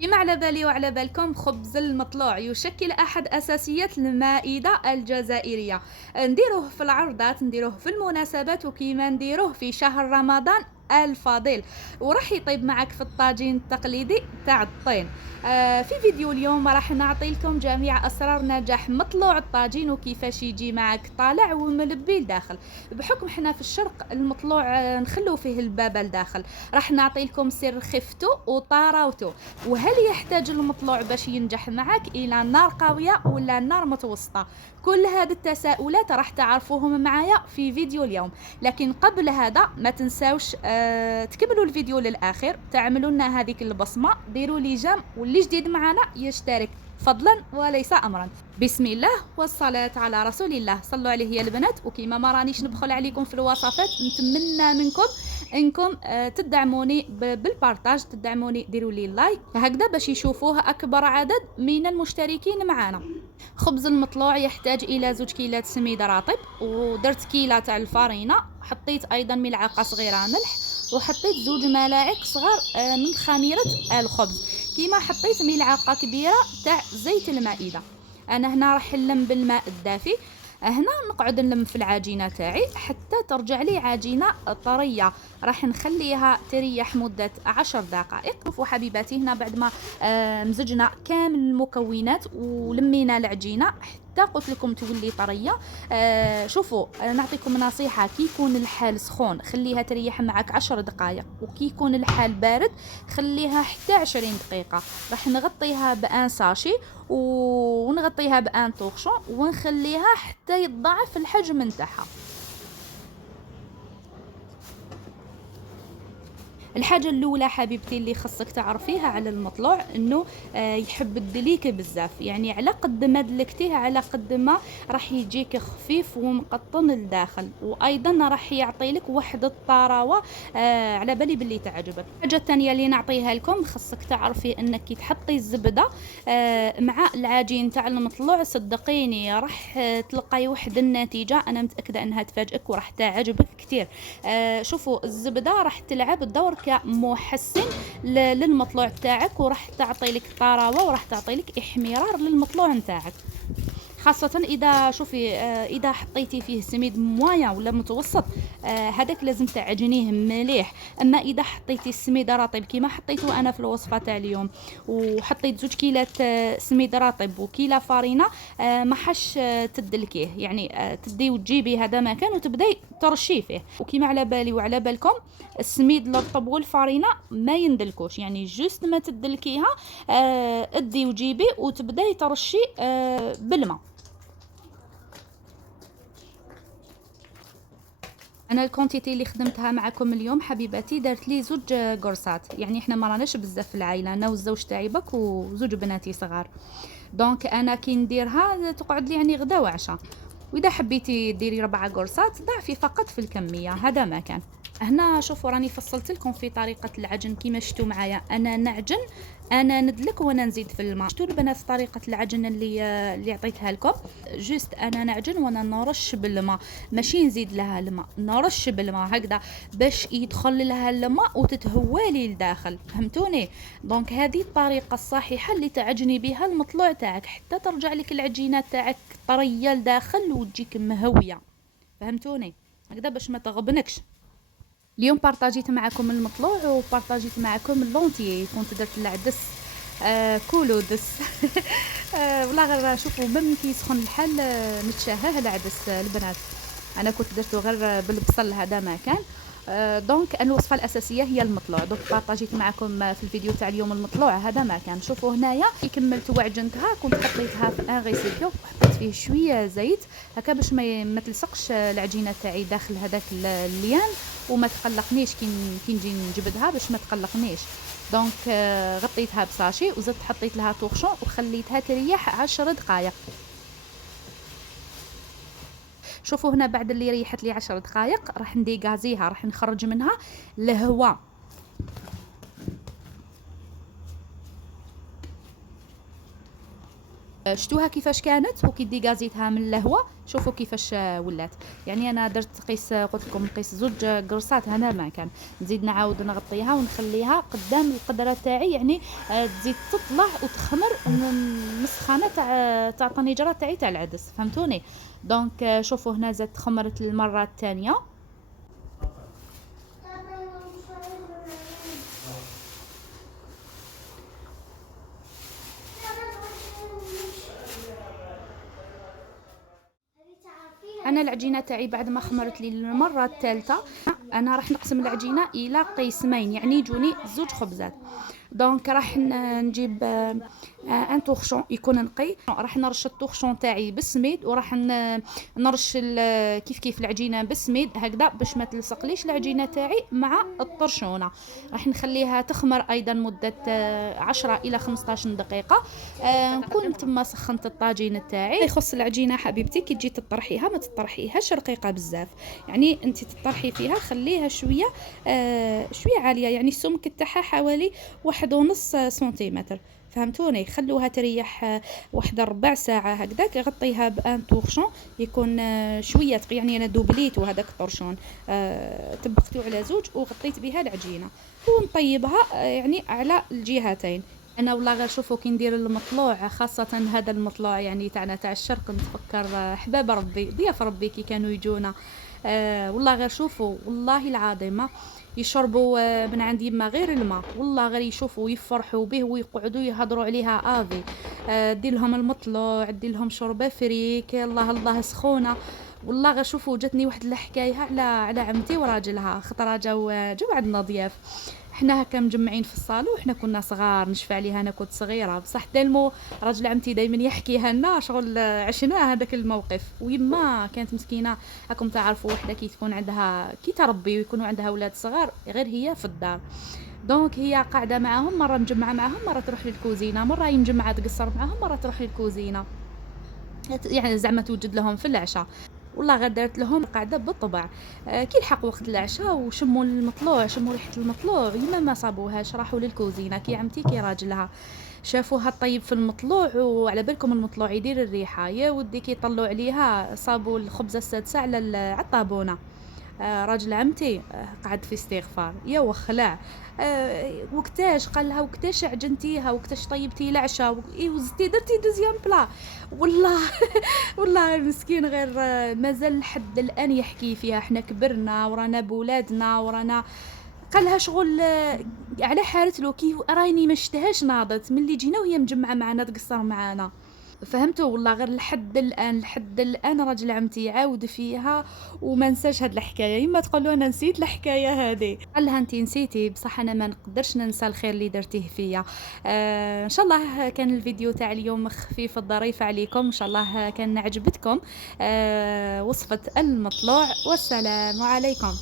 كما على بالي وعلى بالكم خبز المطلوع يشكل أحد أساسيات المائدة الجزائرية. نديروه في العرضات، نديروه في المناسبات، وكيما نديروه في شهر رمضان الفضيل، وراح يطيب معك في الطاجين التقليدي تاع الطين. في فيديو اليوم راح نعطي لكم جميع أسرار نجاح مطلوع الطاجين وكيفاش يجي معك طالع وملبي لداخل. بحكم حنا في الشرق المطلوع نخلو فيه البابا لداخل، راح نعطي لكم سر خفته وطراوته. وهل يحتاج المطلوع باش ينجح معك إلى نار قوية ولا نار متوسطة؟ كل هذه التساؤلات راح تعرفوهم معايا في فيديو اليوم. لكن قبل هذا ما تنساوش تكملوا الفيديو للآخر، تعملوا لنا هذيك البصمة، ديروا لي جام، واللي جديد معنا يشترك فضلا وليس امرا. بسم الله والصلاة على رسول الله، صلوا عليه يا البنات. وكيما ما رانيش نبخل عليكم في الوصفات، نتمنى منكم انكم تدعموني بالبارتاج، تدعموني، ديروا لي لايك هكذا باش يشوفوه اكبر عدد من المشتركين معنا. خبز المطلوع يحتاج الى 2 كيلات سميد رطب، ودرت كيلة تاع الفارينة، حطيت ايضا ملعقة صغيرة ملح، وحطيت 2 ملاعق صغار من خميرة الخبز. كيما حطيت ملعقة كبيرة تاع زيت المائدة. انا هنا راح نلم بالماء الدافي. هنا نقعد نلم في العجينة تاعي حتى ترجع لي عجينة طرية. راح نخليها تريح مدة 10 دقائق. شوفوا حبيباتي، هنا بعد ما مزجنا كامل المكونات ولمينا العجينة حتى قلت لكم تولي طريه. شوفوا، نعطيكم نصيحه: كي يكون الحال سخون خليها تريح معك 10 دقائق، وكي يكون الحال بارد خليها حتى 20 دقيقه. راح نغطيها بان ساشي ونغطيها بان طوخشون ونخليها حتى يتضاعف الحجم نتاعها. الحاجة الأولى حبيبتي اللي خصك تعرفيها على المطلوع إنه يحب الدليك بزاف، يعني على قد ما دلكتيه على قد ما راح يجيك خفيف ومقطن لداخل، وأيضا راح يعطي لك واحد الطراوة على بالي باللي تعجبك. الحاجة الثانية اللي نعطيها لكم، خصك تعرفي إنك كي تحطي الزبدة مع العجين تاع المطلوع، صدقيني راح تلقاي واحد النتيجة أنا متأكدة أنها تفاجئك وراح تعجبك كتير. شوفوا، الزبدة راح تلعب الدور كمحسن للمطلوع تاعك، وراح تعطي لك طراوه وراح تعطي لك احمرار للمطلوع نتاعك. خاصة إذا شوفي إذا حطيتي فيه سميد موايا ولا متوسط، هذاك لازم تعجنيه مليح. أما إذا حطيتي السميد رطب كيما حطيته أنا في الوصفة تاع اليوم، وحطيت 2 كيلات سميد رطب وكيلة فارينة، ما حش تدلكيه، يعني تدي وتجيبي هذا مكان وتبداي ترشيه فيه. وكيما على بالي وعلى بالكم، السميد الرطب والفارينة ما يندلكوش، يعني جوست ما تدلكيها ادي وجيبي وتبداي ترشي بالماء. انا الكونتيتي اللي خدمتها معكم اليوم حبيباتي دارت لي 2 قرصات، يعني احنا ما راناش بزاف في العائله، انا والزوج تاعي بك وزوج بناتي صغار. دونك انا كي نديرها تقعد لي يعني غدا وعشاء. واذا حبيتي ديري 4 قرصات ضعفي فقط في الكميه، هذا ما كان. هنا شوفوا راني فصلت لكم في طريقه العجن كيما شفتوا معايا. انا نعجن، انا ندلك وانا نزيد في الماء. شفتوا البنات طريقه العجن اللي عطيتها لكم؟ جوست انا نعجن وانا نرش بالماء، ماشي نزيد لها الماء، نرش بالماء هكذا باش يدخل لها الماء وتتهوالي لداخل، فهمتوني؟ دونك هذه الطريقه الصحيحه اللي تعجني بها المطلوع تاعك حتى ترجع لك العجينه تاعك طريه لداخل وتجيك مهويه، فهمتوني؟ هكذا باش ما تغبنكش. اليوم بارطاجيت معكم المطلوع وبارطاجيت معكم اللونتيي، كنت درت العدس كولو دس والله غير شوفوا ميم كي يسخن الحال نتشاهاه العدس البنات. انا كنت درته غير بالبصل، هذا ما كان. دونك الوصفه الاساسيه هي المطلوع، دونك بارطاجيت معكم في الفيديو تاع اليوم المطلوع، هذا ما كان. شوفوا هنايا كي كملت وعجنتها كنت حطيتها في ان ريسيبيو وحطيت فيه شويه زيت هكا باش ما تلصقش العجينه تاعي داخل هذاك الليان، وما تقلقنيش كي نجي نجبدها باش ما تقلقنيش. دونك غطيتها بساشي وزدت حطيت لها طوخشون وخليتها تريح 10 دقائق. شوفوا هنا بعد اللي ريحت لي 10 دقائق راح نديغازيها، راح نخرج منها الهواء. شتوها كيفاش كانت وكي ديغازيتها من الهواء، شوفوا كيفاش ولات. يعني انا درت قيس، قلت لكم نقيس 2 قرصات هنا ما كان، نزيد نعاود نغطيها ونخليها قدام القدره تاعي، يعني تزيد تطلع وتخمر مسخانه تاع الطنجره تاعي تاع العدس، فهمتوني؟ دونك شوفوا هنا زادت خمرت المره الثانيه. انا العجينه تاعي بعد ما خمرت لي المره الثالثه، انا راح نقسم العجينه الى قسمين، يعني يجوني 2 خبزات. دونك راح نجيب ان طورشون يكون نقي، راح نرش الطورشون تاعي بالسميد، وراح نرش كيف كيف العجينه بالسميد هكذا باش ما تلصقليش العجينه تاعي مع الطرشونه. راح نخليها تخمر ايضا مده 10 الى 15 دقيقه. نكون تما سخنت الطاجين تاعي. يخص العجينه حبيبتي كي تجي تطرحيها ما تطرحيهاش رقيقه بزاف، يعني انت تطرحي فيها خليها شويه شويه عاليه، يعني السمك تاعها حوالي 1.5 سنتيمتر، فهمتوني؟ خلوها تريح واحدة ربع ساعة هكذاك. غطيها بان طورشون يكون شوية، يعني انا دوبليتو هذاك الطرشون، طبقتو على 2 وغطيت بها العجينة ونطيبها يعني على الجهتين. انا والله غير شوفوا كي ندير المطلوع، خاصة هذا المطلوع يعني تاعنا تاع الشرق، نتفكر احباب ربي ضياف ربي كي كانوا يجونا. والله غير شوفوا والله العظيم يشربوا من عند يما غير الماء، والله غير يشوفوا يفرحوا به ويقعدوا يهضروا عليها افي. دير لهم المطلوع، دير لهم شوربه فريك، الله الله سخونه. والله غير شوفوا جاتني واحد الحكايه على عمتي وراجلها، خطره جاو عندنا ضياف، حنا هكا مجمعين في الصالون، وحنا كنا صغار نشفى عليها، انا كنت صغيره بصح دالمو راجل عمتي دائما يحكيها لنا شغل عشنا هذاك الموقف. ويما كانت مسكينه، راكم تعرفوا وحده كي تكون عندها كي تربي ويكونوا عندها اولاد صغار غير هي في الدار، دونك هي قاعده معاهم، مره مجمعه معاهم، مره تروح للكوزينه، مره هي مجمعه تقصر معاهم، مره تروح للكوزينه، يعني زعما توجد لهم في العشاء. والله غير دارت لهم قاعده بالطبع. كي لحق وقت العشاء وشموا المطلوع، شموا ريحه المطلوع، يما ما صابوهاش، راحوا للكوزينه كي عمتي كي راجلها شافوها طيب في المطلوع، وعلى بالكم المطلوع يدير الريحه، يا ودي كي طلعوا عليها صابوا الخبزه السادسه على الطابونه. راجل عمتي قعد في استغفار يا وخلع. وقتاش قال لها وقتاش عجنتيها وقتاش طيبتي العشاء وزدتي درتي دوزيام بلا. والله والله المسكين غير مازال لحد الان يحكي فيها، احنا كبرنا ورانا بولادنا ورانا. قال لها شغل على حالتلو كي راني ما شتهاش ناضت ملي جينا وهي مجمعه معنا تقصر معنا، فهمتوا؟ والله غير لحد الان راجل عمتي يعاود فيها وما نساش هاد الحكايه. يما تقول له انا نسيت الحكايه هذه، قال لها انت نسيتي، بصح انا ما نقدرش ننسى الخير اللي درتيه فيا. ان شاء الله كان الفيديو تاع اليوم خفيف الظريف عليكم، ان شاء الله كان عجبتكم وصفه المطلوع، والسلام عليكم.